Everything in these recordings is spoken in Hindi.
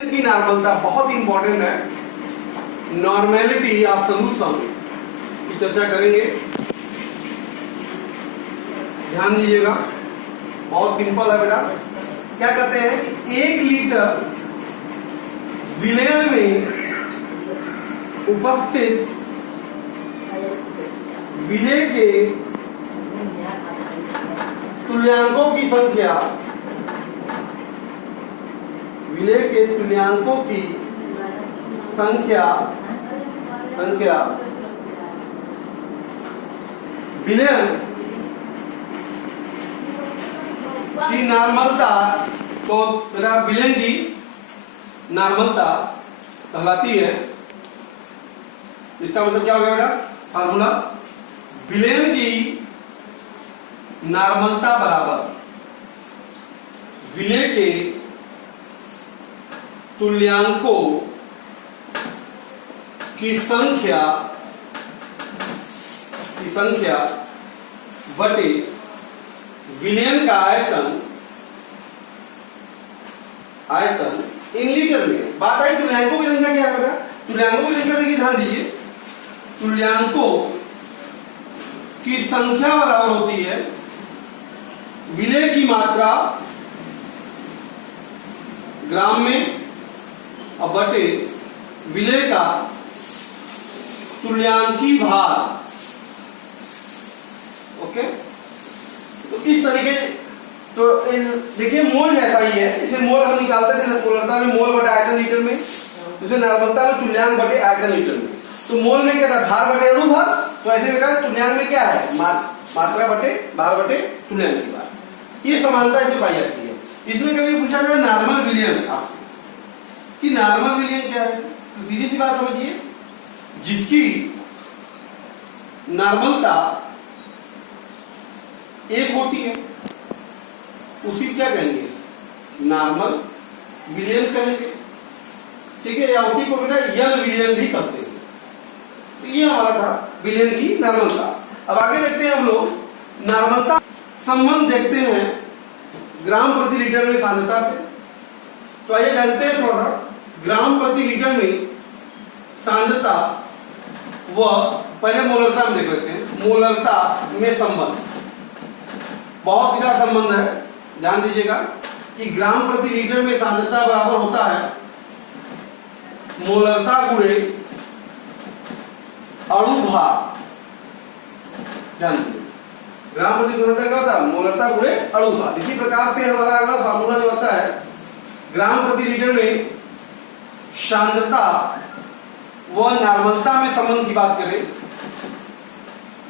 की नॉर्मलता बहुत इंपॉर्टेंट है। नॉर्मेलिटी ऑफ सॉल्यूशन की चर्चा करेंगे, ध्यान दीजिएगा। बहुत सिंपल है बेटा। क्या कहते हैं कि 1 लीटर विलयन में उपस्थित विलय के तुल्यांकों की संख्या, विलय के तुल्यांकों की संख्या विलयन की नॉर्मलता, तो मेरा विलयन की नॉर्मलता कहलाती है। इसका मतलब क्या हो गया बेटा? फार्मूला विलयन की नॉर्मलता बराबर विलय के तुल्यांकों की संख्या बटे विलयन का आयतन इन लीटर में। बात आई तुल्यांकों की संख्या क्या है बेटा? तुल्यांकों की संख्या देखिए, ध्यान दीजिए। तुल्यांकों की संख्या बराबर होती है विलय की मात्रा ग्राम में और बटे विलय का तुल्यांकी भार। ओके, तो इस तरीके, तो देखिए मोल जैसा ही है। इसे मोल हम निकालते थे मोलरता में, मोल बटे आयतन लीटर में, जैसे नॉर्मलता में तुल्यांक बटे आयतन लीटर में। तो मोल में क्या था? भार बटे अणु भार। तो ऐसे बेटा तुल्यांक में क्या है? मात्रा बटे भार बटे तुल्यांक की भार। ये समानता इसमें पाई जाती है। इसमें कभी पूछा जाए नॉर्मल विलयन आपसे कि नॉर्मल विलयन क्या है, तो सीधी सी बात समझिए, जिसकी नॉर्मलता 1 होती है उसी क्या कहेंगे? नॉर्मल विलयन कहेंगे। ठीक है, या उसी को बेटा यन विलयन भी कहते हैं। तो ये हमारा था विलयन की नॉर्मलता। अब आगे देखते हैं हम लोग नॉर्मलता संबंध देखते हैं ग्राम प्रति लीटर में सांद्रता से। तो आइए जानते हैं थोड़ा ग्राम प्रति लीटर में सांद्रता व पहले मोलरता में देख लेते हैं। मोलरता में संबंध बहुत सीधा संबंध है, ध्यान दीजिएगा कि ग्राम प्रति लीटर में सांद्रता बराबर होता है मोलरता गुणे अणु भार। ध्यान दीजिए, ग्राम प्रति सांद्रता क्या होता है? मोलरता गुणे अणु भार। इसी प्रकार से हमारा अगला फार्मूला जो होता है ग्राम प्रति लीटर में सांद्रता व नॉर्मलता में संबंध की बात करें,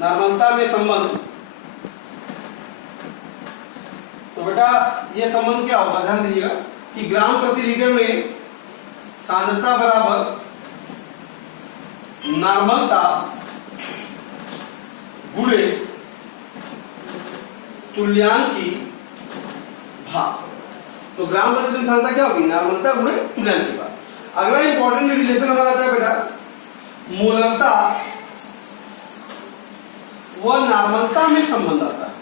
नॉर्मलता में संबंध, तो बेटा ये संबंध क्या होगा? ध्यान दीजिएगा कि ग्राम प्रति लीटर में सांद्रता बराबर नॉर्मलता गुणे तुल्यांकी भार। तो ग्राम प्रति लीटर सांद्रता क्या होगी? नॉर्मलता गुणे तुल्यांकी भार। अगला इंपॉर्टेंट रिलेशन हमारा आता है बेटा मोलरता व नॉर्मलता में संबंध आता है।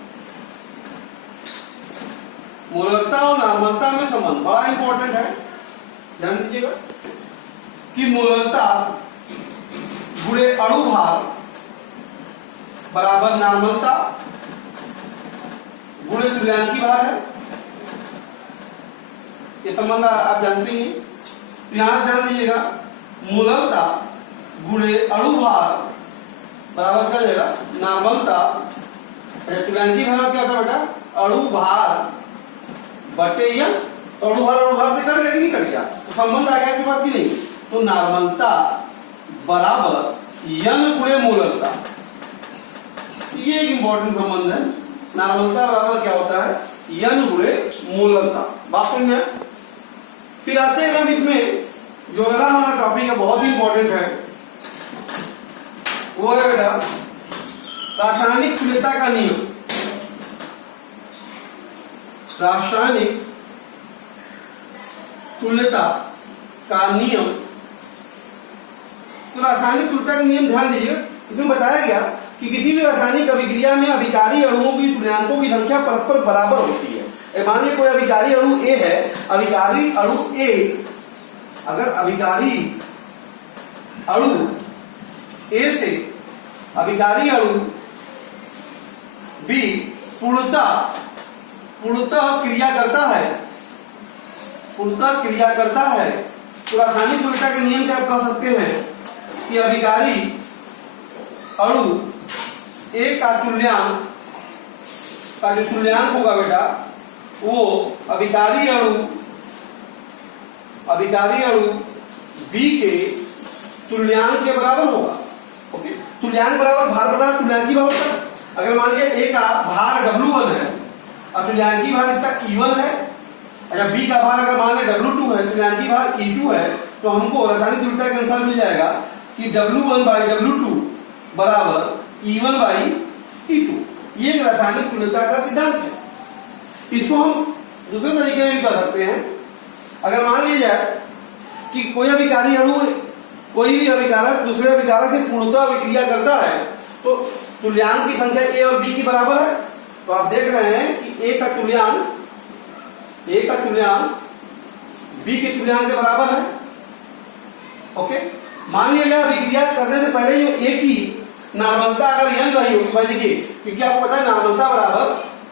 मोलरता और नॉर्मलता में संबंध बड़ा इंपॉर्टेंट है, ध्यान दीजिएगा कि मोलरता गुणे अणु भार बराबर नॉर्मलता गुणे तुल्यांकी भार है। ये संबंध आप जानते हैं। तो यहां ध्यान दीजिएगा मोलरता गुणे अणु भार बराबर क्या जाएगा? नॉर्मलता। तुल्यांकी भार क्या होता है बेटा? अणु भार बटे यन। तो अणु भार से कट गया कि नहीं कट गया? तो संबंध आ गया आपके पास कि नहीं? तो नॉर्मलता बराबर यन गुणे मोलरता। ये एक इंपॉर्टेंट संबंध है। नॉर्मलता बराबर क्या होता है? यन गुणे मोलरता। बात समझ में? फिर आते हैं हम इसमें जो अगला हमारा टॉपिक है, बहुत ही इंपॉर्टेंट है, वो है बेटा रासायनिक तुल्यता का नियम। रासायनिक तुल्यता का नियम। तो रासायनिक तुल्यता का नियम ध्यान दीजिए, इसमें बताया गया कि किसी भी रासायनिक अभिक्रिया में अभिकारी अणुओं की तुल्यांकों की संख्या परस्पर बराबर होती है। मानिए कोई अभिकारी अणु ए है, अभिकारी अणु ए अगर अभिकारी अणु ए से अभिकारी अणु बी पूर्णतः क्रिया करता है तो रासायनिक तुल्यता के नियम से आप कह सकते हैं कि अभिकारी अणु ए का जो तुल्यांक होगा बेटा वो अभिकारी अणु बी के तुल्यांक के बराबर होगा। ओके, तुल्यांक बराबर भार बटा तुल्यांकी भार होता है। अगर मान लीजिए ए का भार W1 है और तुल्यांकी भार इसका E1 है, अच्छा बी का भार अगर मान लिया W2 है, तुल्यांकी भार E2 है, तो हमको रासायनिक तुल्यता के अनुसार मिल जाएगा कि W1/W2 बराबर E1/E2। ये एक रासायनिक तुल्यता का सिद्धांत है। इसको हम दूसरे तरीके में भी कर सकते हैं। अगर मान लिया जाए कि कोई भी अभिकारक दूसरे अभिकारक से पूर्णतः अभिक्रिया करता है तो तुल्यांक की संख्या ए और बी की बराबर है। तो आप देख रहे हैं कि ए का तुल्यांक बी के तुल्यांक के बराबर है। ओके, मान लिया जाए अभिक्रिया करने से पहले जो ए की नार्मलता अगर n रही होगी, भाई देखिए, क्योंकि आपको पता है नार्मलता बराबर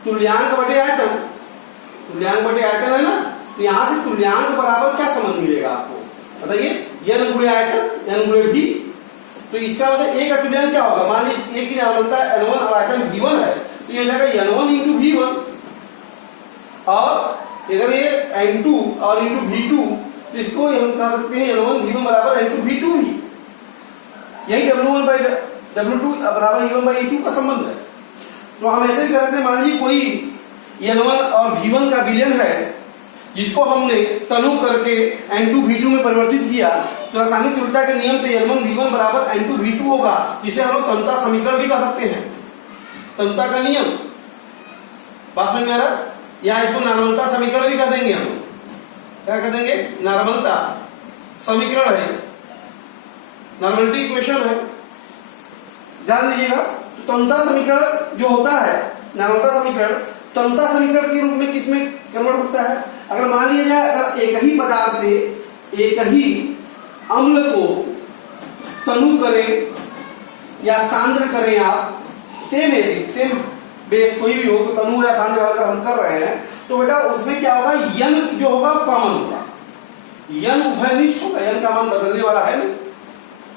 तुल्यांक बटे आयतन है ना, तो यहां से तुल्यांक बराबर क्या संबंध मिलेगा आपको बताइए, n गुणे आयतन n गुणे v। तो इसका मतलब ए का तुल्यांक क्या होगा, मान लीजिए ए की नार्मलता n1 और आयतन v1 है तो ये हो जाएगा n1 × v1, और अगर ये n2 और × v2 तो इसको हम कह सकते हैं n1 v1 बराबर n2 v2 भी। यही W1/W2 बराबर E1/E2 का संबंध है। तो हम ऐसे भी कर सकते हैं, मान लीजिए कोई n1 और v1 का विलयन है जिसको हमने तनु करके n2 v2 में परिवर्तित किया तो रासायनिक तुल्यता के नियम से n1 v1 बराबर n2 v2 होगा, जिसे हम लोग तनुता समीकरण भी कह सकते हैं। तनुता का नियम बात समझ में आ रहा, या इसको नार्मलता समीकरण भी कह देंगे हम। क्या कह देंगे, नार्मलता समीकरण है, नॉर्मलिटी इक्वेशन है, ध्यान दीजिएगा। तो तनुता समीकरण जो होता है, नार्मलता समीकरण तनुता समीकरण के रूप में किसमें कन्वर्ट होता है, अगर मान लिया जाए अगर एक ही पदार्थ से एक ही अम्ल को तनु करें या सांद्र करें, आप सेम बेस कोई भी हो तो तनु या सांद्र अगर हम कर रहे हैं तो बेटा उसमें क्या होगा, यन जो होगा कॉमन होगा, यन उभयनिष्ठ होगा, यन का मान बदलने वाला है नहीं,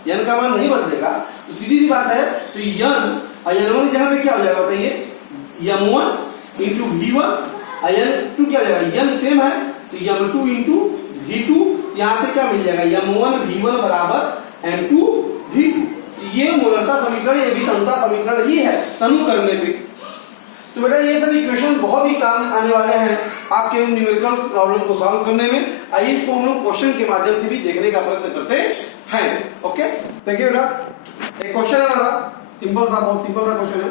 यन का मान नहीं बदलेगा। तो सीधी सी बात है, तो यन और n1 जगह पे क्या हो जाएगा बताइए, m1 × v1 और n2 क्या हो जाएगा, यन सेम है तो m2 × v2, यहां से क्या मिल जाएगा m1 v1 बराबर n2 v2। ये मोलरता समीकरण, ये भी तनुता समीकरण ही है तनु करने पे। तो बेटा ये सब इक्वेशन बहुत ही काम आने वाले हैं आपके न्यूमेरिकल प्रॉब्लम को सॉल्व करने में। आइए इसको हम लोग क्वेश्चन के माध्यम से भी देखने का प्रयत्न करते हैं। ओके, देखिए बेटा एक क्वेश्चन है हमारा, बहुत सिंपल सा क्वेश्चन है।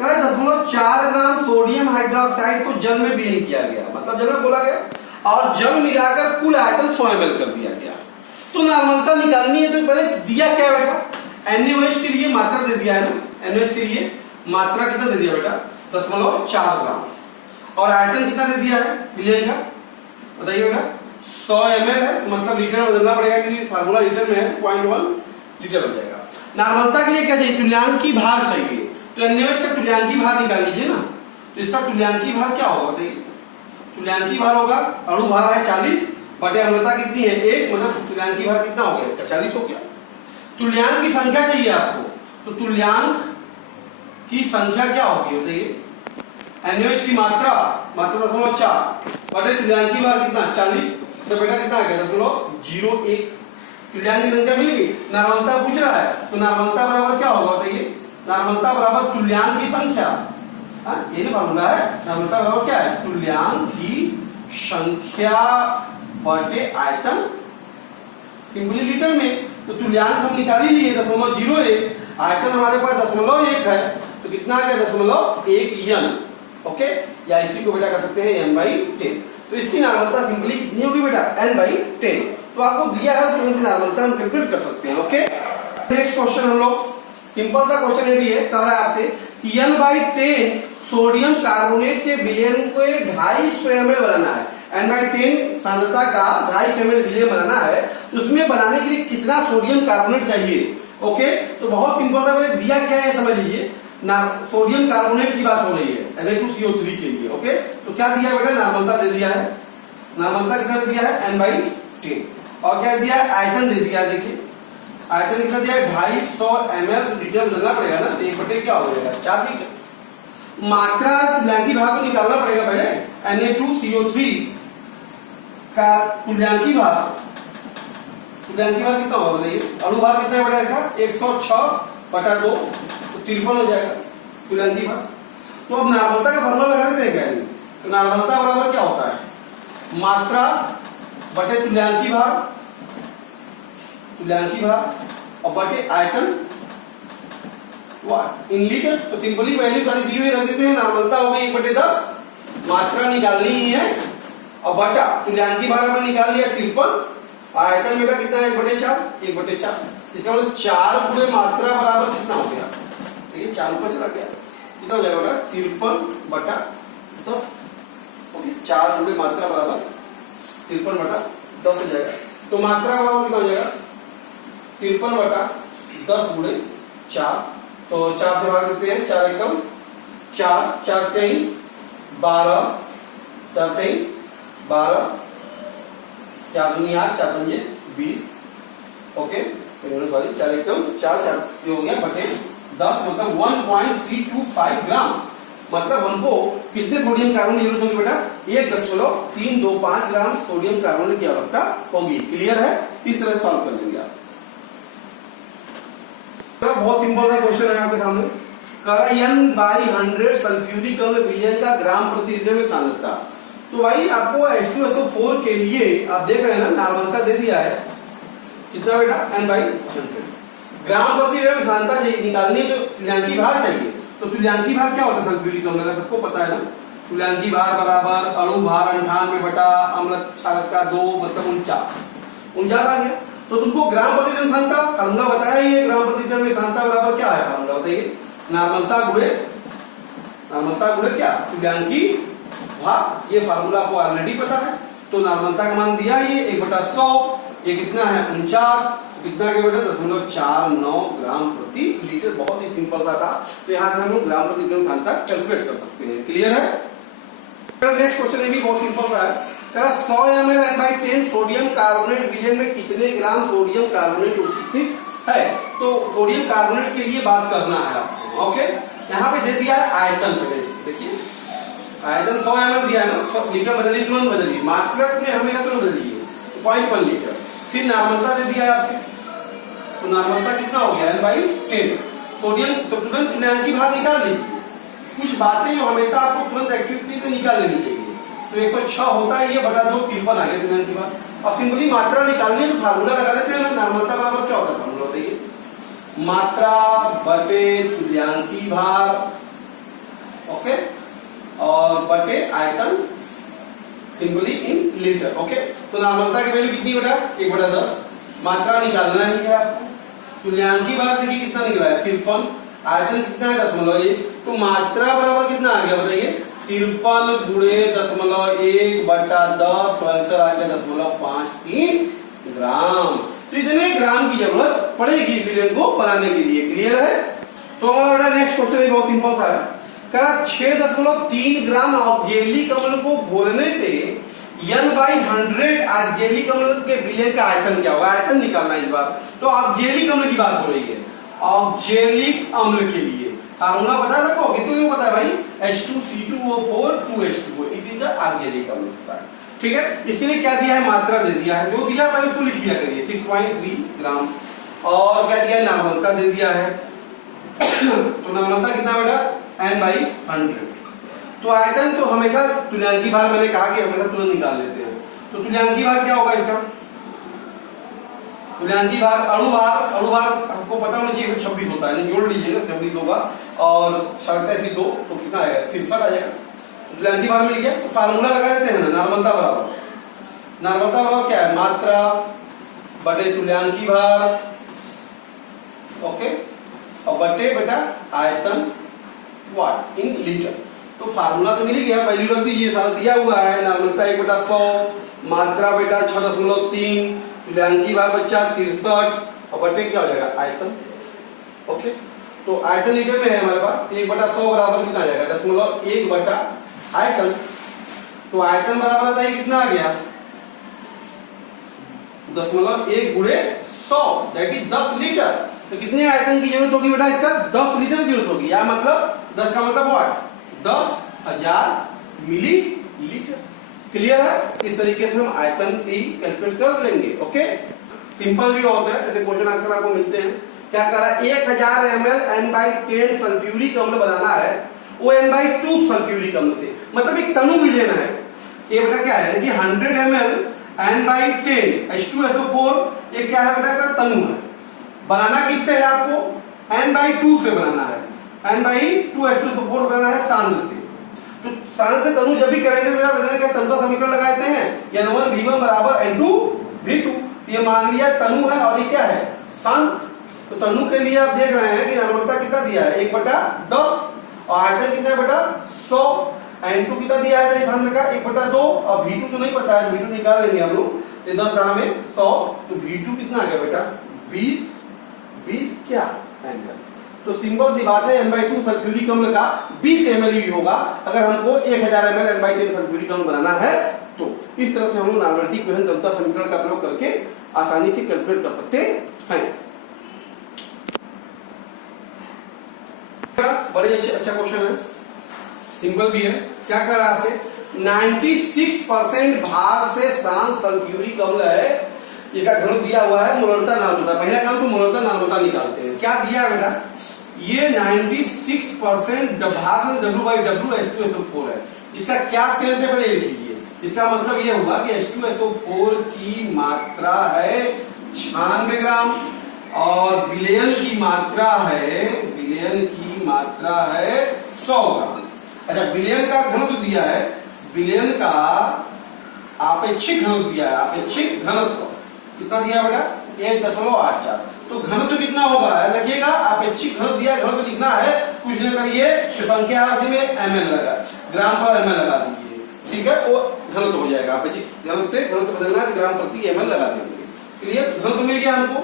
0.4 ग्राम सोडियम हाइड्रोक्साइड को जल में विलीन किया गया, मतलब जल में बोला गया, और जल मिलाकर कुल आयतन 100 ml कर दिया गया। तो नार्मलता निकालनी है तो पहले दिया क्या बेटा, NaOH के लिए मात्रा दे दिया है ना, NaOH के लिए मात्रा कितना दे दिया बेटा 0.4 ग्राम, और आयतन कितना दे दिया है विलयन का बताइए बेटा 100 ml है, मतलब लीटर में बदलना पड़ेगा क्योंकि फार्मूला लीटर में है, 0.1 लीटर हो जाएगा। नार्मलता के लिए क्या चाहिए, तुल्यांकी भार चाहिए, तो NaOH का तुल्यांकी भार निकाल लीजिए ना। तो इसका तुल्यांकी भार क्या होगा बताइए, तुल्यांकी भार होगा, अणु भार है 40 बटे अम्लता कितनी है 1, मतलब तुल्यांकी भार कितना हो गया इसका 40 हो गया। तुल्यांक की संख्या चाहिए आपको, तो तुल्यांक की संख्या क्या होगी बताइए, NaOH की मात्रा 0.4 बटे तुल्यांकी भार कितना 40, तो बेटा कितना आ गया 0.01। तुल्यांक की संख्या मिल गई, नार्मलता पूछ रहा है तो नार्मलता बराबर क्या होगा बताइए, नार्मलता बराबर तुल्यांक की संख्या, ये ना फार्मूला है, नार्मलता बराबर क्या है तुल्यांक की संख्या बटे आयतन, सिंपली लीटर में। तो तुल्यांक हम निकाल ही लिए 0.01, आयतन हमारे पास 0.1 है तो कितना आ गया 0.1 n। ओके, या इसी को बेटा कह सकते हैं n/10। तो इसकी नार्मलता सिंपली कितनी होगी बेटा n/10। तो आपको दिया है उसमें से नार्मलता हम कैलकुलेट कर सकते हैं। ओके, नेक्स्ट क्वेश्चन हम लोग सिंपल सा क्वेश्चन ये भी है, कर रहा है आपसे कि n/10 सोडियम कार्बोनेट के विलयन को 250 ml बनाना है। N/10 सांद्रता का 2.5 ml विलयन बनाना है, उसमें बनाने के लिए कितना सोडियम कार्बोनेट चाहिए। ओके, तो बहुत सिंपल सा मैंने दिया क्या है समझ लीजिए ना, सोडियम कार्बोनेट की बात हो रही है Na2CO3 के लिए। ओके, तो क्या दिया बेटा, नॉर्मलता दे दिया है, नॉर्मलता कितना दे दिया है N/10, और क्या दिया है, आयतन दे दिया। देखिए आयतन कितना दिया है 250 ml, लीटर बदलना पड़ेगा ना, तो 1/4 क्या हो जाएगा 4 लीटर। मात्रा तुल्यांकी भाग को निकालना पड़ेगा पहले, Na2CO3 का तुल्यांकी भाग कितना होगा बताइए, अणुभार कितना है बेटा इसका 106/2, तो 53 हो जाएगा तुल्यांकी भाग। तो अब नॉर्मलता का फॉर्मूला लगा देते हैं क्या, तो नॉर्मलता बराबर क्या होता है, मात्रा बटे तुल्यांकी भाग और बटे आयतन इन लीटर। तो सिंपली वैल्यू सारी दी हुई रख देते हैं, नॉर्मलता हो गई 1/10, मात्रा निकालनी ही है, और बटा तुल्यांकी भाग हमने निकाल लिया 53, आयतन बेटा कितना है 1/4, इसका मतलब 4 गुणे मात्रा बराबर कितना हो गया, देखिए 4 ऊपर चला गया, कितना हो जाएगा बेटा 53/10। ओके, 4 गुणे मात्रा बराबर 53/10 हो जाएगा। तो मात्रा बराबर कितना हो जाएगा 53/10 गुणे 4, तो 4 से भाग देते हैं, 4 एकम 4, 4 3 12, 4 3 12, 4 दूनी 8, 4 पंजे 20। ओके, सॉरी 4 एकम 4, 4 ये हो गया बटे 10, मतलब 1.325 ग्राम। मतलब हमको कितने सोडियम कार्बोनेट की जरूरत होगी बेटा, 1.325 ग्राम सोडियम कार्बोनेट की आवश्यकता होगी। क्लियर है, इस तरह सॉल्व कर लेंगे आप। बहुत सिंपल सा क्वेश्चन है आपके सामने, N/100 सल्फ्यूरिक अम्ल विलयन का ग्राम प्रति लीटर में सांद्रता। तो भाई आपको H2SO4 के लिए आप देख रहे हैं ना, नॉर्मलता दे दिया है कितना बेटा N/100, ग्राम प्रति लीटर में सांद्रता निकालनी है, जो तुल्यांकी भार चाहिए। तो तुल्यांकी भार क्या होता है सल्फ्यूरिक अम्ल का, सबको पता है ना, तुल्यांकी भार बराबर अणु भार 98 बटा अम्ल क्षारक का 2, मतलब 49 आ गया। तो तुमको ग्राम प्रति लीटर में सांद्रता फॉर्मूला बताया ही है, ग्राम प्रति लीटर में सांद्रता बराबर क्या है फॉर्मूला बताइए, नॉर्मलता गुणे क्या तुल्यांकी भाग, ये फार्मूला आपको ऑलरेडी पता है। तो नॉर्मलता का मान दिया ही 1/100, ये कितना है 49, कितना के बेटा 0.49 ग्राम प्रति लीटर। बहुत ही सिंपल सा था, तो यहाँ से हम लोग ग्राम प्रति लीटर सांद्रता कैलकुलेट कर सकते हैं। क्लियर है। नेक्स्ट क्वेश्चन ये भी बहुत सिंपल सा है, 100 ml N/10 सोडियम कार्बोनेट विलयन में कितने ग्राम सोडियम कार्बोनेट उपस्थित है। तो सोडियम कार्बोनेट के लिए बात करना है आपको। ओके, यहाँ पे दे दिया है आयतन, देखिए आयतन 100 ml दिया है ना, लीटर बदलिए तुरंत बदलिए, मात्रक में हमेशा तुरंत बदलिए 0.1 लीटर। फिर नॉर्मलता दे दिया है आपसे, तो नॉर्मलता कितना हो गया N/10 सोडियम, तो तुरंत तुल्यांकी भार निकाल लीजिए। कुछ बातें जो हमेशा आपको तुरंत एक्टिविटी से निकाल लेनी चाहिए। तो 106 होता है, ये बटा 2 53 आ गया तुल्यांकी भार। अब सिंपली मात्रा निकालनी है, तो फार्मूला लगा देते हैं ना, नॉर्मलता बराबर क्या होता है फार्मूला बताइए, मात्रा बटे तुल्यांकी भार, ओके, और बटे आयतन सिंपली इन लीटर। ओके, तो नॉर्मलता की वैल्यू कितनी बेटा 1/10, मात्रा निकालना ही है आपको। तुल्यांकी भार देखिए कितना निकला है 53, आयतन कितना है 0.1, तो मात्रा बराबर कितना आ गया बताइए 53 गुणे 0.1/10, तो आंसर आ गया 0.53 ग्राम। तो इतने ग्राम की जरूरत पड़ेगी इस विलयन को बनाने के लिए। क्लियर है। तो हमारा नेक्स्ट क्वेश्चन बहुत सिंपल सा है, 6.3 ग्राम ऑक्जेलिक अम्ल को घोलने से N/100 ऑक्जेलिक अम्ल के विलयन का आयतन क्या होगा, आयतन निकालना इस बार। तो ऑक्जेलिक अम्ल की बात हो रही है, ऑक्जेलिक अम्ल के लिए फार्मूला बता सबको, किसको को पता है भाई, H2C2O4 2H2O, it is the oxalic अम्ल। ठीक है, इसके लिए क्या दिया है, मात्रा दे दिया है, जो दिया पहले उसको लिख लिया करिए 6.3 ग्राम, और क्या दिया है नॉर्मलता दे दिया है। तो नॉर्मलता कितना बेटा N/100। तो आयतन तो हमेशा तुल्यांकी भार, मैंने कहा कि हमेशा तुरंत निकाल लेते हैं। तो तुल्यांकी भार क्या होगा इसका, तुल्यांकी भार अणु भार हमको पता होना चाहिए 26 होता है, जोड़ लीजिएगा 26 होगा, और क्षारकता इसकी 2, तो कितना आएगा 63 आ जाएगा। तुल्यांकी भार मिल गया, तो फार्मूला लगा देते हैं ना, नॉर्मलता बराबर क्या है, मात्रा बटे तुल्यांकी भार, ओके, और बटे बेटा आयतन वाट इन लीटर। तो फार्मूला तो मिल ही गया, वैल्यू रख दीजिए, सारा दिया हुआ है। नॉर्मलता 1/100, मात्रा बेटा 6.3, तुल्यांकी भाग बच्चा 63 और बटे क्या हो जाएगा आयतन। ओके, तो आयतन लीटर में है हमारे पास, 1/100 बराबर कितना आ जाएगा 0.1 बटा आयतन। तो आयतन बराबर आता है कितना आ गया 0.1 गुणे 100 दैट इज 10 लीटर। तो कितने आयतन की जरूरत होगी बेटा, इसका 10 लीटर की जरूरत होगी, या मतलब 10 का मतलब व्हाट 10,000 मिलीलीटर। क्लियर है? इस तरीके से हम आयतन भी कैलकुलेट कर लेंगे। ओके, सिंपल भी होता है, जैसे क्वेश्चन आंसर आपको मिलते हैं। क्या कर रहा है, 1000 ml N/10 सल्फ्यूरिक अम्ल बनाना है, वो N/2 सल्फ्यूरिक अम्ल से, मतलब एक तनु भी लेना है। ये बेटा क्या है कि 100 ml N/10 H2SO4, ये क्या है बेटा का तनु है। बनाना किससे है आपको, N/2 से बनाना है, N/2 H2SO4 बनाना है सांद्र से। तो सांद्र से तनु जब भी करेंगे बेटा बताने का तनु का समीकरण लगाते हैं, N1 V1 बराबर N2 V2। ये मान लिया तनु है और ये क्या है सांद्र। तो तनु के लिए आप देख रहे हैं कि नॉर्मलता कितना दिया है 1/10 और आयतन कितना है बेटा 100। N2 कितना दिया है सांद्र का 1/2 और V2 तो नहीं पता है, V2 निकाल लेंगे हम लोग। ये 10 ग्राम में 100, तो V2 कितना आ गया बेटा 20 क्या ml। तो सिंपल सी बात है N/2 सल्फ्यूरिक अम्ल का 20 ml ही होगा अगर हमको 1000 ml N/10 सल्फ्यूरिक अम्ल बनाना है। तो इस तरह से हम लोग नॉर्मलिटी इक्वेशन तनुता समीकरण का प्रयोग करके आसानी से कैलकुलेट कर सकते हैं। बड़े अच्छा क्वेश्चन है, सिंपल भी है। क्या कर रहा है, 96% भार से शांत सल्फ्यूरिक अम्ल है, इसका घनत्व दिया हुआ है, मोलरता नार्मलता। पहला काम तो मोलरता नार्मलता निकालते हैं। क्या दिया है बेटा, ये 96% भार से W/W H2SO4 है। इसका क्या सेंस है पहले ये लीजिए, इसका मतलब ये होगा कि H2SO4 की मात्रा है 96 ग्राम और विलयन की मात्रा है 100 ग्राम। अच्छा, विलयन का घनत्व दिया है, विलयन का आपेक्षिक घनत्व दिया है, आपेक्षिक घनत्व कितना दिया बेटा 1.84। तो घनत्व कितना होगा देखिएगा, आपेक्षिक घनत्व दिया है, घनत्व लिखना है कुछ न करिए, तो संख्या में ml लगा, ग्राम पर ml लगा दीजिए, ठीक है, वो घनत्व हो जाएगा। आपेक्षिक घनत्व से घनत्व बदलना है, ग्राम प्रति ml लगा देंगे। क्लियर, घनत्व मिल गया हमको।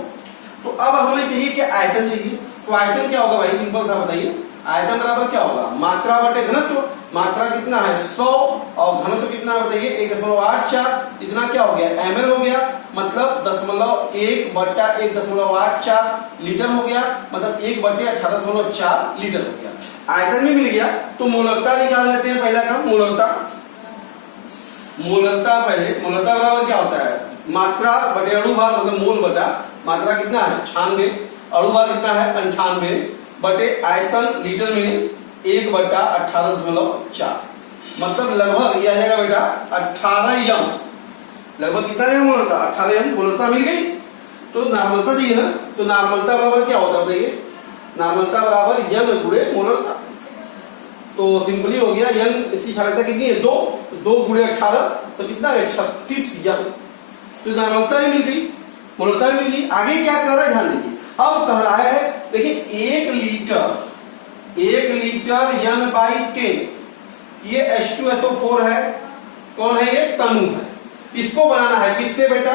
तो अब हमें चाहिए कि आयतन चाहिए। तो आयतन क्या होगा भाई, सिंपल सा बताइए, आयतन बराबर क्या होगा मात्रा बटे घनत्व। मात्रा कितना है 100 और घनत्व कितना है बताइए 1.84। इतना क्या हो गया ml हो गया, मतलब 0.1 बटा 1.84 लीटर हो गया, मतलब 1/18.4 लीटर हो गया। आयतन भी मिल गया। तो मोलरता निकाल लेते हैं। पहला काम मोलरता पहले मोलरता बराबर क्या होता है, मात्रा बटे अणुभार, मतलब मोल बटा मात्रा कितना है 96, अणुभार कितना है 98 बटे आयतन लीटर में 1/18.4, मतलब लगभग ये आ जाएगा बेटा 18 यम। लगभग कितना है मोलरता 18 यम। मोलरता मिल गई। तो नॉर्मलता चाहिए ना, तो नॉर्मलता बराबर क्या होता है बताइए, नॉर्मलता बराबर यन गुणे मोलरता। तो सिंपली हो गया यन, इसकी क्षमता कितनी है 2 गुणे 18, तो कितना है 36 यन। तो नॉर्मलता भी मिल गई, मोलरता भी मिल गई। आगे क्या कर रहा है ध्यान दीजिए, अब कह रहा है देखिए 1 लीटर N/10, ये H2SO4 है, कौन है ये तनु है, इसको बनाना है किससे बेटा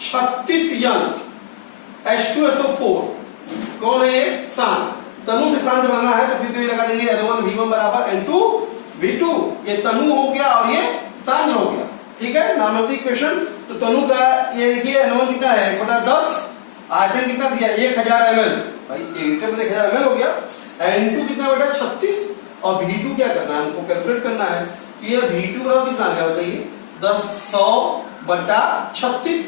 36 यन H2SO4, कौन है ये शांत, तनु से शांत बनाना है। तो फिर से लगा देंगे N1 V1 बराबर N2 V2। ये तनु हो गया और ये शांत हो गया, ठीक है, नॉर्मल इक्वेशन। तो तनु का ये देखिए N1 कितना है 1/10, आयतन कितना दिया 1000 ml, भाई 1 लीटर में 1000 ml हो गया। N2 कितना बेटा 36 और V2 क्या करना है हमको कैलकुलेट करना है। तो ये V2 बराबर कितना आ गया बताइए 100/36,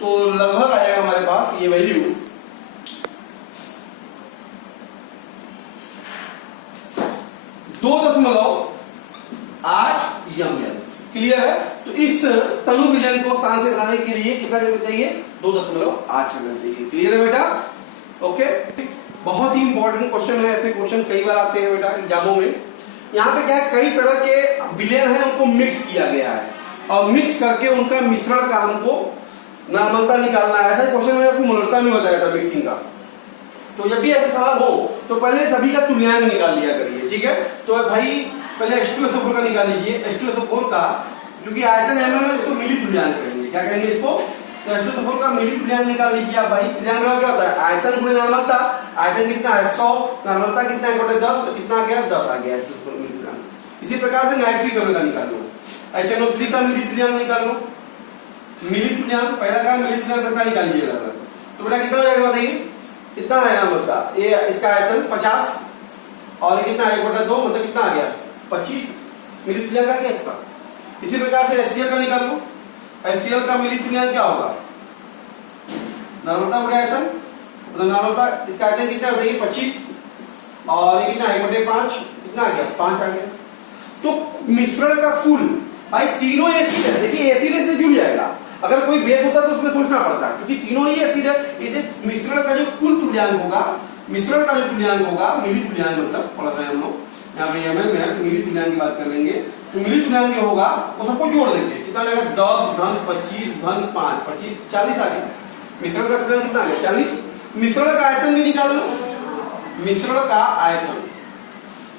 तो लगभग आएगा हमारे पास ये वैल्यू 2.8 ml। क्लियर है। तो इस तनु विलयन को शांत से बनाने के लिए कितना चाहिए 2.8 ml चाहिए। क्लियर है बेटा, ओके। बहुत ही इंपॉर्टेंट क्वेश्चन है, ऐसे क्वेश्चन कई बार आते हैं बेटा एग्जामों में। यहाँ पे क्या है, कई तरह के विलयन है उनको मिक्स किया गया है और मिक्स करके उनका मिश्रण का हमको नॉर्मलता निकालना है। ऐसा क्वेश्चन मैंने आपको मोलरता में बताया था मिक्सिंग का। तो जब भी ऐसा सवाल हो तो पहले सभी का तुल्यांक निकाल लिया करिए, ठीक है। तो भाई पहले H2SO4 का निकाल लीजिए। H2SO4 का क्योंकि आयतन mm में, इसको मिली तुल्यांक कहेंगे। क्या कहेंगे इसको? तो H2SO4 का मिली तुल्यांक निकाल लीजिए आप भाई। तुल्यांक क्या होता है? आयतन गुणे नॉर्मलता। आयतन कितना है? 100, नॉर्मलता कितना है? 1/10, तो कितना आ गया? 10 आ गया H2SO4 मिली तुल्यांक। इसी प्रकार से नाइट्रिक अम्ल का निकाल लो। HNO3 का मिली तुल्यांक निकाल लो। मिली तुल्यांक पहला का मिली तुल्यांक सबका निकाल लीजिएगा। तो बेटा कितना हो जाएगा बताइए? कितना है नॉर्मलता? ये इसका आयतन 50 और कितना है? 1/2, मतलब कितना आ गया? 25 मिली तुल्यांक आ गया इसका। इसी प्रकार से HCl का निकाल लो। HCl का मिली तुल्यांक क्या होगा? नॉर्मलता गुणे आयतन, मतलब नॉर्मलता इसका आयतन कितना है बताइए? 25 और ये कितना है? 1/5, कितना आ गया? 5 आ गया। तो मिश्रण का कुल भाई तीनों एसिड है। देखिए एसिड से जुड़ जाएगा। अगर कोई बेस होता तो उसमें सोचना पड़ता, क्योंकि तीनों ही एसिड है। ये मिश्रण का जो कुल तुल्यांक होगा, मिश्रण का जो तुल्यांक होगा, मिली तुल्यांक मतलब पढ़ रहे हैं हम लोग यहाँ पे ml में है, मिली तुल्यांक की बात कर लेंगे। तो मिली तुल्यांक जो होगा वो सबको जोड़ देंगे। कितना हो जाएगा? 10 घन 25 घन 5 25 40 आ गया। मिश्रण का तुल्यांक कितना आ गया? 40। मिश्रण का आयतन भी निकाल लो। मिश्रण का आयतन,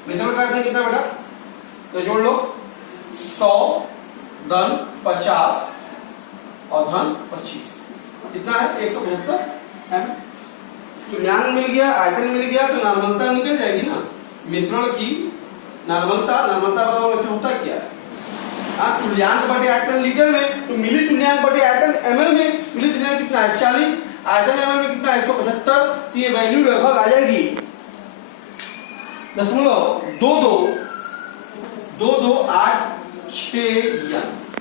मिश्रण का आयतन कितना बेटा? तो जोड़ लो 100 धन 50 और धन 25 कितना है? 175 है। तुल्यांक मिल गया, आयतन मिल गया, तो नॉर्मलता निकल जाएगी ना। मिश्रण की नॉर्मलता, नॉर्मलता बराबर ऐसे होता क्या है? हाँ, तुल्यांक बटे आयतन लीटर में, तो मिली तुल्यांक बटे आयतन ml में। मिली तुल्यांक कितना है? 40, आयतन ml में कितना है? 175। तो ये वैल्यू लगभग आ जाएगी 0.2286 n।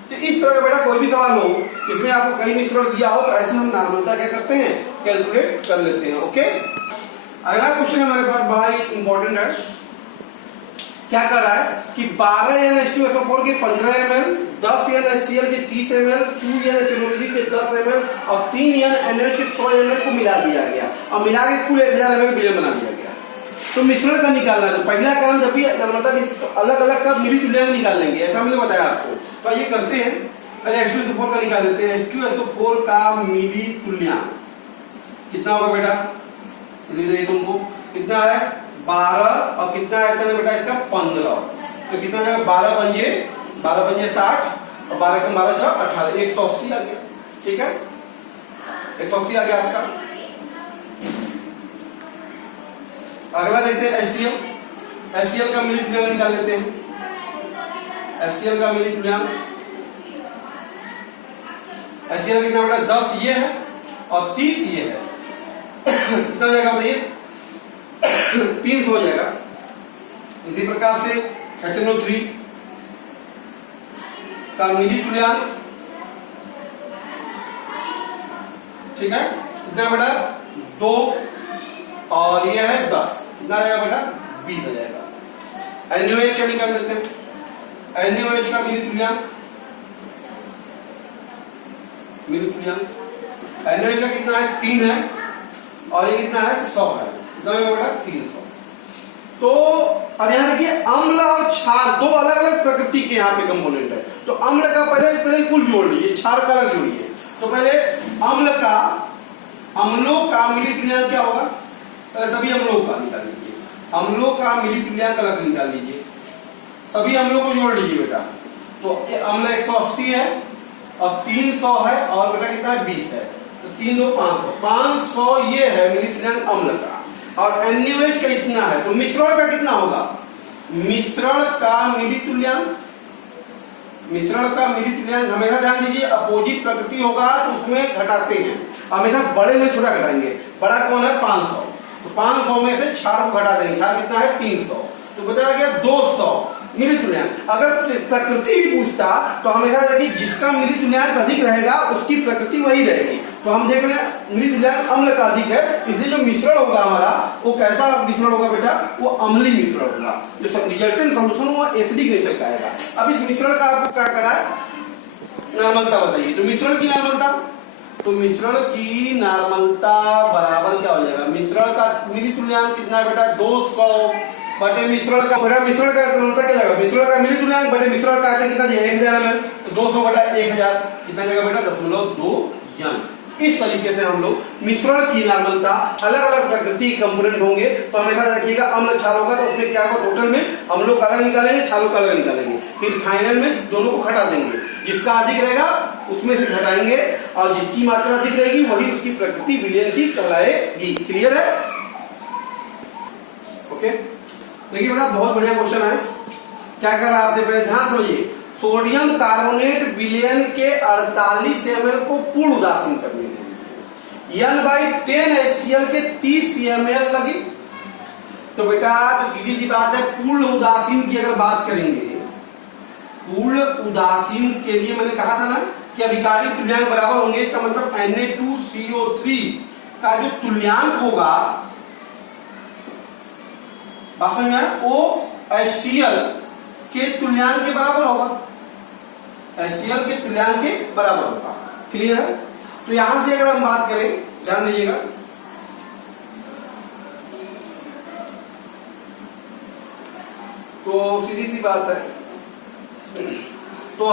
तो इस तरह का बेटा कोई भी सवाल हो, इसमें आपको कई मिश्रण दिया हो, तो ऐसे हम नॉर्मलता क्या करते हैं? कैलकुलेट कर लेते हैं। ओके, अगला क्वेश्चन हमारे पास बड़ा ही इंपॉर्टेंट है। क्या कर रहा है कि 12 n H2SO4 के 15 ml, 10 n HCl के 30 ml, 2 n HNO3 के 10 ml और 3 n NaOH के 100 ml को मिला दिया गया और मिला के कुल 1000 ml विलयन बना दिया गया। तो मिश्रण का निकालना है। तो पहला काम जब भी मतलब अलग अलग का मिली तुल्यांक निकाल लेंगे, ऐसा हमने बताया आपको। तो ये करते हैं, पहले H2SO4 का निकाल लेते हैं। H2SO4 का मिली तुल्यांक कितना होगा बेटा? लिख दीजिए तुमको। कितना है? 12 और कितना आयतन है बेटा इसका? 15। तो कितना हो जाएगा? 12 पंजे 60 और 12 के 12 6 18, 180 आ गया। ठीक है, 180 आ गया आपका। अगला देखते हैं HCl। HCl का मिली तुल्यांक निकाल लेते हैं। HCl का मिली तुल्यांक, HCl कितना बेटा? 10 ये है और 30 ये है। कितना हो जाएगा बताइए? 300 हो जाएगा। इसी प्रकार से HNO3 का मिली तुल्यांक, ठीक है, कितना बेटा? 2 और ये है 10, कितना आएगा बेटा? 20 आ जाएगा। NaOH का निकाल लेते हैं। NaOH का मिली तुल्यांक, मिली तुल्यांक NaOH का कितना है? 3 है और ये कितना है? 100 है। कितना होगा बेटा? 300। तो अब यहाँ देखिए अम्ल और क्षार दो अलग अलग प्रकृति के यहाँ पे कंपोनेंट है। तो अम्ल का पहले कुल जोड़ लीजिए, क्षार का अलग जोड़िए। तो पहले अम्लों का मिली तुल्यांक क्या होगा? पहले सभी अम्लों का निकाल लीजिए। अम्लों का मिली तुल्यांक अलग से निकाल लीजिए, सभी अम्लों को जोड़ लीजिए बेटा। तो अम्ल 180 है और 300 है और बेटा कितना है? 20 है। तो 3 2 500, 500 ये है मिली तुल्यांक अम्ल का। और NaOH का इतना है। तो मिश्रण का कितना होगा? मिश्रण का मिली तुल्यांक, मिश्रण का मिली तुल्यांक हमेशा ध्यान दीजिए, अपोजिट प्रकृति होगा तो उसमें घटाते हैं, हमेशा बड़े में छोटा घटाएंगे। बड़ा कौन है? 500। तो 500 में से क्षार को घटा देंगे। क्षार कितना है? 300। तो बताया गया 200 मिली तुल्यांक। अगर प्रकृति भी पूछता तो हमेशा देखिए जिसका मिली तुल्यांक अधिक रहेगा उसकी प्रकृति वही रहेगी। तो हम देख रहे हैं मिली तुल्यांक अम्ल का अधिक है, इसलिए जो मिश्रण होगा हमारा वो कैसा मिश्रण होगा बेटा? वो अम्लीय मिश्रण होगा। जो रिजल्टेंट सॉल्यूशन वो एसिडिक नेचर का आएगा। अब इस मिश्रण का आपको क्या करा है? नॉर्मलता बताइए। तो मिश्रण की नॉर्मलता, तो मिश्रण की नॉर्मलता बराबर क्या हो जाएगा? मिश्रण का मिली तुल्यांक कितना है बेटा? 200 बटे मिश्रण का, बेटा मिश्रण का नॉर्मलता क्या जाएगा? मिश्रण का मिली तुल्यांक बटे मिश्रण का आयतन कितना? 1000 ml। तो 200 बटा 1000 कितना जाएगा बेटा? 0.2 n। इस तरीके से हम लोग मिश्रण की नॉर्मलता, अलग अलग प्रकृति के कंपोनेंट होंगे तो हमेशा रखिएगा अम्ल क्षार होगा तो उसमें क्या होगा, टोटल में हम लोग अलग निकालेंगे, क्षारों का अलग निकालेंगे, फिर फाइनल में दोनों को घटा देंगे, जिसका अधिक रहेगा उसमें से घटाएंगे और जिसकी मात्रा अधिक रहेगी वही उसकी प्रकृति विलयन की कहलाएगी। क्लियर है? ओके, देखिए बेटा बहुत बढ़िया क्वेश्चन है। क्या कर रहा है आपसे, पहले ध्यान समझिए। सोडियम कार्बोनेट विलयन के 48 ml को पूर्ण उदासीन करने में N/10 HCl के 30 ml लगी। तो बेटा तो सीधी सी बात है, पूर्ण उदासीन की अगर बात करेंगे, पूर्ण उदासीन के लिए मैंने कहा था ना कि अभिकारिक तुल्यांक बराबर होंगे, इसका मतलब Na2CO3 का जो तुल्यांक होगा बात समझ में आया, वो HCl के तुल्यांक के बराबर होगा, HCl के तुल्यांक के बराबर होगा। क्लियर है? तो यहां से अगर हम बात करें, ध्यान दीजिएगा, तो सीधी सी बात है, तो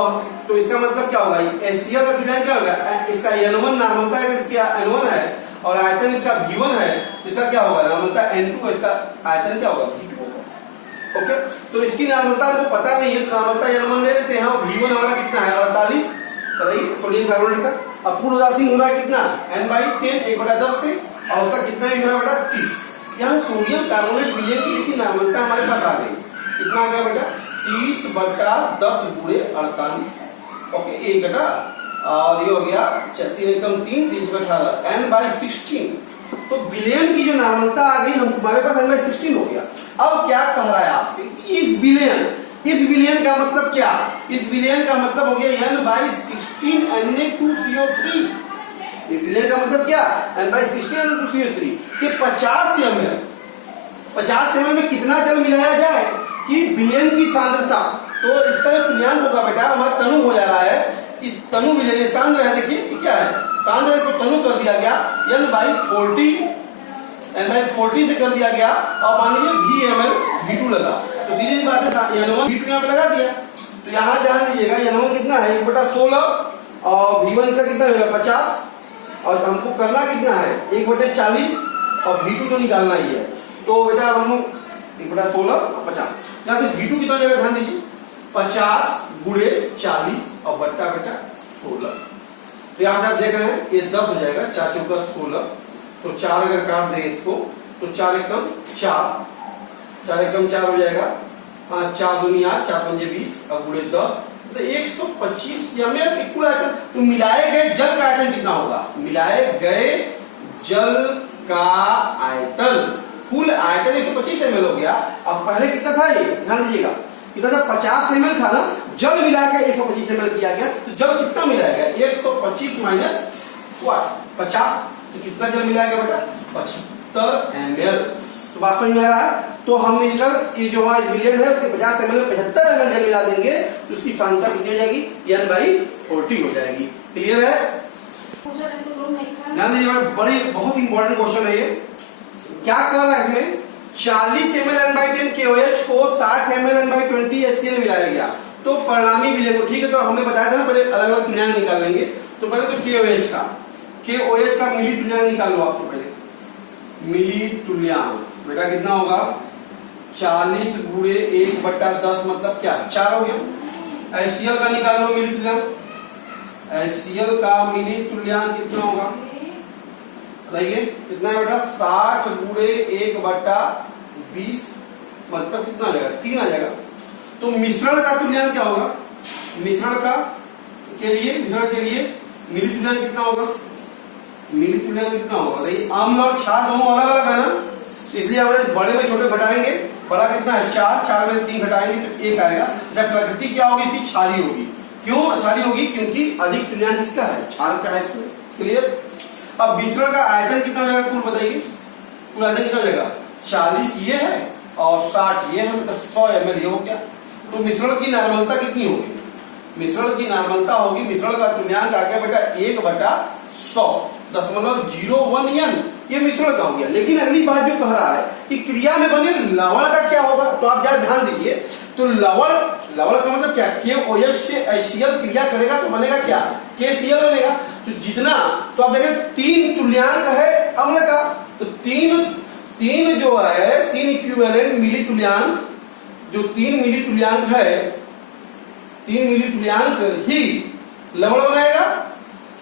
इसका मतलब क्या होगा, HCl का तुल्यांक क्या होगा, इसका N1 नॉर्मलता है, इसका N1 है और आयतन इसका V1 है, इसका क्या होगा नॉर्मलता N2, इसका आयतन क्या होगा V2 होगा। ओके, तो इसकी नॉर्मलता हमको पता नहीं है तो नॉर्मलता N1 ले लेते हैं और V1 हमारा कितना है 48, बताइए सोडियम कार्बोनेट का। अब पूर्ण उदासीन हो रहा है कितना, N/10 1/10 से, और उसका कितना भी हो रहा है बेटा 30। यहाँ सोडियम कार्बोनेट विलयन की लेकिन नॉर्मलता हमारे पास आ गई, कितना आ गया बेटा 30/10 गुणे 48। ओके, 1 घटा और ये हो गया 3 एकम 3 3 18 N/16। तो विलयन की जो नॉर्मलता आ गई, हम हमारे पास N/16 हो गया। अब क्या कह रहा है आपसे, इस विलयन का मतलब क्या, इस विलयन का मतलब हो गया N/16 Na2CO3। इस विलयन का मतलब क्या, N/16 Na2CO3 के 50 ml में कितना जल मिलाया जाए कि विलयन की सांद्रता, तो इसका जो तुल्यांक होगा बेटा हमारा तनु हो जा रहा है, इस तनु विलयन सांद्र है, देखिए क्या है सांद्र, इसको तनु कर दिया गया N/40 से कर दिया गया और मान लीजिए VmL V2 लगा, तो सीधी बात है N1 V2 यहाँ पे लगा दिया। तो यहाँ ध्यान दीजिएगा N1 कितना है 1/16 और V1 इसका कितना होगा 50 और हमको करना कितना है 1/40 और V2 तो निकालना ही है। तो बेटा हम 1/16 और 50, यहाँ से V2 कितना हो जाएगा ध्यान दीजिए 50 गुणे 40 और बट्टा बेटा 16। तो यहाँ से आप देख रहे हैं ये 10 हो जाएगा, 4 से 10 16, तो 4 अगर काट दें इसको तो 4 एकम 4 हो जाएगा, 4 दूनी 8 4 पंजे 20 और गुणे 10 तो 125 ml कुल आयतन। तो मिलाए गए जल का आयतन कितना होगा, मिलाए गए जल का आयतन, कुल आयतन 125 ml हो गया। अब पहले कितना था ये ध्यान दीजिएगा, कितना था 50 ml था ना, जल मिला के 125 ml किया गया, तो जल कितना मिलाया गया 125 माइनस 50, तो कितना जल मिलाया गया बेटा 75 ml। तो बात समझ में आ रहा है। तो हम इधर ये जो हमारा विलयन है उसके 50 ml में 75 ml जल मिला देंगे तो उसकी सांद्रता कितनी हो जाएगी N/40 हो जाएगी। क्लियर है? ध्यान दीजिए, बड़ी बहुत इंपॉर्टेंट क्वेश्चन है ये। क्या कर रहा है इसमें 40 ml N/10 KOH को 60 ml N/20 HCl मिलाया गया, तो परिणामी विलयन को, ठीक है, तो हमने बताया था ना पहले अलग अलग तुल्यांक निकाल लेंगे। तो पहले तो KOH का मिली तुल्यांक निकाल लो आप, तो पहले मिली तुल्यांक बेटा कितना होगा 40 गुणे 1/10 मतलब क्या 4 हो गया। HCl का निकाल लो मिली तुल्यांक, HCl का मिली तुल्यांक कितना होगा बताइए, कितना है बेटा 60 गुणे 1/20 मतलब कितना आ जाएगा 3 आ जाएगा। तो मिश्रण का तुल्यांक क्या होगा, मिश्रण के लिए मिली तुल्यांक कितना होगा, मिली तुल्यांक कितना होगा बताइए। अम्ल और क्षार दोनों अलग अलग है ना, इसलिए हम बड़े में छोटे घटाएंगे, बड़ा कितना है 4 में 3 घटाएंगे तो 1 आएगा। जब प्रकृति क्या होगी इसकी क्षारीय होगी, क्यों क्षारीय होगी क्योंकि अधिक तुल्यांक किसका है क्षार का है इसमें। क्लियर? अब मिश्रण का आयतन कितना हो जाएगा कुल बताइए, कुल आयतन कितना हो जाएगा 40 ये है और 60 ये है, मतलब 100 ml ये हो गया। तो मिश्रण की नॉर्मलता कितनी होगी, मिश्रण की नॉर्मलता होगी, मिश्रण का तुल्यांक आ गया बेटा 1/100.01 N, ये मिश्रण का हो गया। लेकिन अगली बात जो कह रहा है कि क्रिया में बने लवण का क्या होगा, तो आप जरा ध्यान दीजिए। तो लवण का मतलब क्या, KOH से HCl क्रिया करेगा तो बनेगा क्या KCl बनेगा। तो जितना, तो आप देखें 3 तुल्यांक है अम्ल का, तो तीन जो है 3 इक्विवेलेंट मिली तुल्यांक, जो 3 मिली तुल्यांक है, 3 मिली तुल्यांक ही लवण बनाएगा।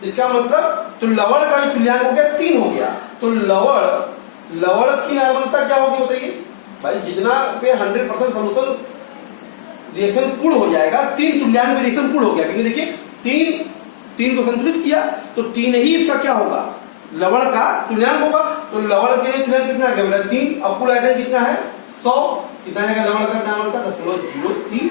इसका मतलब तो लवण का जो तुल्यांक हो गया 3 हो गया। तो लवण की नार्मलता क्या होगी बताइए भाई, जितना पे 100% सोल्यूशन रिएक्शन पूर्ण हो जाएगा, 3 तुल्यांक में रिएक्शन पूर्ण हो गया, क्योंकि देखिए 3 को संतुलित किया तो 3 ही इसका क्या होगा, लवण का तुल्यांक होगा। तो लवण के लिए तुल्यांक कितना है, 3, और कुल आयतन कितना है 100, कितना है लवण का नार्मलता 10.03।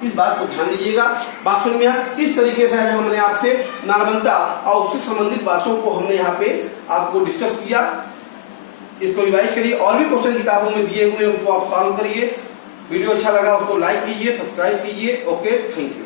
इस बात को ध्यान दीजिएगा, बात समझ में आया। इस तरीके से आज हमने आपसे नार्मलता और उससे संबंधित बातों को हमने यहाँ पे आपको डिस्कस किया। इसको रिवाइज करिए, और भी क्वेश्चन किताबों में दिए हुए उनको आप सॉल्व करिए। वीडियो अच्छा लगा उसको लाइक कीजिए, सब्सक्राइब कीजिए। Okay, thank you.